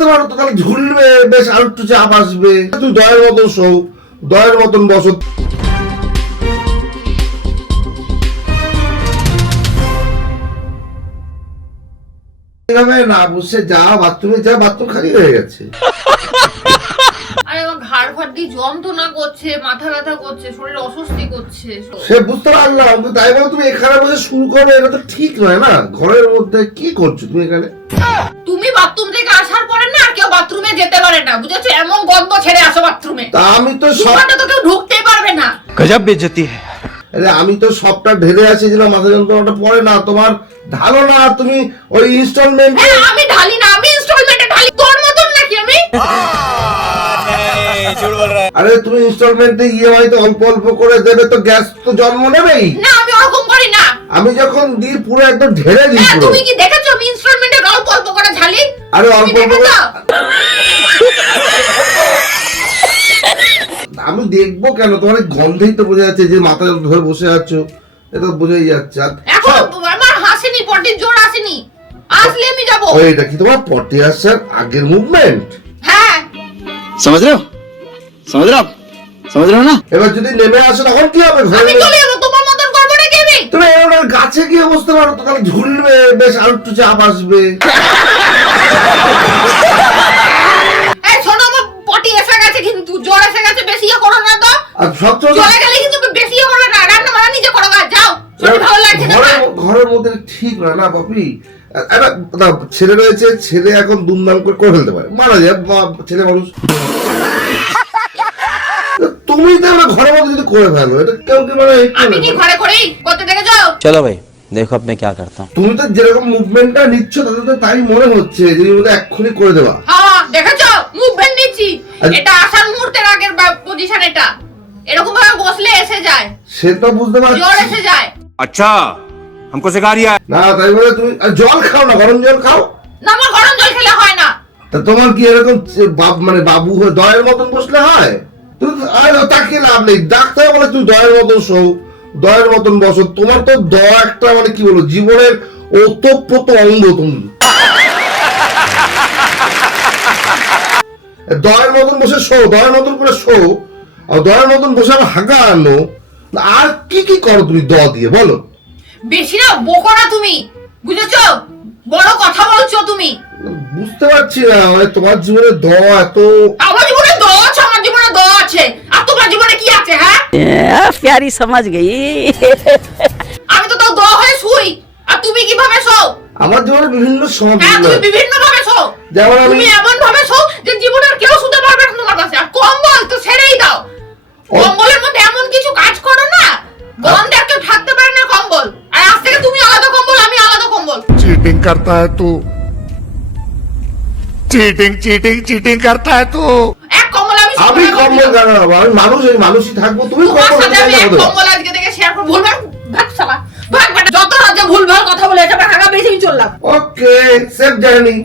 বসতে পারো তো তাহলে ঝুলবে, বেশ আর একটু চাপ আসবে। তুই দয়ের মতন শো, দয়ের মতন বসো। না বসে যা বাথরুমে যা, বাথরুম খালি হয়ে গেছে। আরে আমার ঘাড় ফাট দিয়ে যন্ত্রণা করছে, মাথা ব্যথা করছে, শরীর অস্বস্তি করছে। সে বুঝতে পারলাম, তাই বলে তুমি এখানে বসে শুরু করবে, এটা তো ঠিক নয় না। ঘরের মধ্যে কি করছো তুমি এখানে? তুমি বাথরুম থেকে আসার পরে না কেউ বাথরুমে যেতে পারে না, বুঝেছো? এমন গন্ধ ছেড়ে আসো বাথরুমে। তা আমি তো সবটা তো কেউ ঢুকতেই পারবে না। গজব বেইজ্জতি है। আরে আমি তো সবটা ঢেলে আসি যে মাথা যন্ত্রণাটা পড়ে না, তোমার ঢালো না। তুমি ওই ইনস্টলমেন্ট। আমি ঢালি না, আমি ইনস্টলমেন্টে ঢালি। তোর মতন নাকি আমি? আরে তুমি ইনস্টলমেন্টে ইএমআই তে অল্প অল্প করে দেবে তো গ্যাস তো জন্ম নেবেই না। আমি ওরকম করি না। আমি যখন দিই পুরো একদম ঢেলে দিই পুরো। তুমি কি দেখেছো আমি ইনস্টলমেন্টে অল্প অল্প করে ঢালি? আরে অল্প অল্প করে আমি দেখবো কেন? তোমার গন্ধেই তো বোঝা যাচ্ছে যে মাথা ধরে বসে আছো, এটা বোঝাই যাচ্ছে। এখন আমার হাসিনি, পটির জোর আসেনি। আসলে আমি যাব। এটা কি তোমার পটি আসার আগের মুভমেন্ট? হ্যাঁ, समझ रहे हो? समझ रहे हो? समझ रहे हो ना? এবার যদি নেমে আসো তখন কি হবে? আমি চলে যাবো। তোমার মতন করবো নাকি আমি? তুমি এবার গাছে গিয়ে বসতে পারো তো তাহলে ঝুলবে, বেশ আর একটু চাপ আসবে। এই শোনো, আমার পটি এসে গেছে কিন্তু জ্বর এসে গেছে, বেশি করো না তো। আর সব চলে গেলে কিন্তু বেশি করবে না। রান্না বান্না নিজে করো, যাও। শরীর ভালো লাগছে না। ঘরের মধ্যে ঠিক না না বাপি। ছেলে রয়েছে, ছেলে এখন দুমদাম করে ফেলতে পারে, মারা যায় ছেলে মানুষ। তুমি তো ঘরের মধ্যে যদি করে ফেলো, এটা কেউ কি মানে? আমি কি ঘরে করি? করতে দেখেছো? चलो भाई देखो अब मैं क्या करता हूँ। তুমি তো যেরকম মুভমেন্টটা নিচ্ছ তাতে তো তাই মনে হচ্ছে যে তুমি তো এক্ষুনি করে দেবা। হ্যাঁ, দেখেছো মুভমেন্ট নিচ্ছি। এটা আসার মুহূর্তের আগের পজিশন। এটা এরকম ভাবে বসলে এসে যায়, সে তো বুঝতে জ্বর পারছি এসে যায়। अच्छा हमको सिखा रिया है। না, তাই বলে তুমি জল খাও না, গরম জল খাও। না, আমার গরম জল খেলে হয় না। তা তোমার কি এরকম মানে বাবু হয়ে দয়ের মতন বসলে হয়? তুমি তাকিয়ে লাভ নেই। ডাক্তার বলে তুই দয়ের মতন শো, দয়ের মতন বসো। তোমার তো দ একটা মানে কি বলবো, জীবনের ওতপ্রোত অঙ্গ। তুমি দয়ের মতন বসে শো, দয়ের মতন করে শো, আর দয়ের মতন বসে আবার হাগা আনো। আর কি কি করো তুমি দ দিয়ে বলো? বেশি না বকো না তুমি, বুঝেছো? বড় কথা বলছো তুমি। বুঝতে পারছি না, মানে তোমার জীবনে দ এত। আমার জীবনে দ আছে, আমার জীবনে দ আছে। আর তোমার জীবনে কি আছে? হ্যাঁ, प्यारी समझ गई। আমি তো তাও দ হয়ে শুই। আর তুমি কিভাবে শো? আমার জীবনে বিভিন্ন সময় হ্যাঁ, তুমি বিভিন্ন ভাবে শো। যেমন তুমি এমন ভাবে শো যে জীবনের কেউ শুতে পারবে না তোমার কাছে। আর কম্বল তো ছেড়েই দাও। কম্বলের মধ্যে এমন কিছু কাজ করো না, গন্ধে আর কেউ থাকতে পারে না কম্বল। আর আজ থেকে তুমি আলাদা কম্বল, আমি আলাদা কম্বল। चीटिंग करता है तू, चीटिंग चीटिंग चीटिंग करता है तू। এক কম্বল আমি আমি কম্বল কেন নেবো? আমি মানুষ, ওই মানুষই থাকবো। তুমি তোমার কম্বল সাথে আমি এক কম্বল আজকে থেকে শেয়ার করব। ভুলভাল ভাগ শালা, ভাগ বেটা। যত রাজ্যে ভুলভাল কথা বলে এটা ভাগা বেশি চললাম। ওকে, সেফ জার্নি।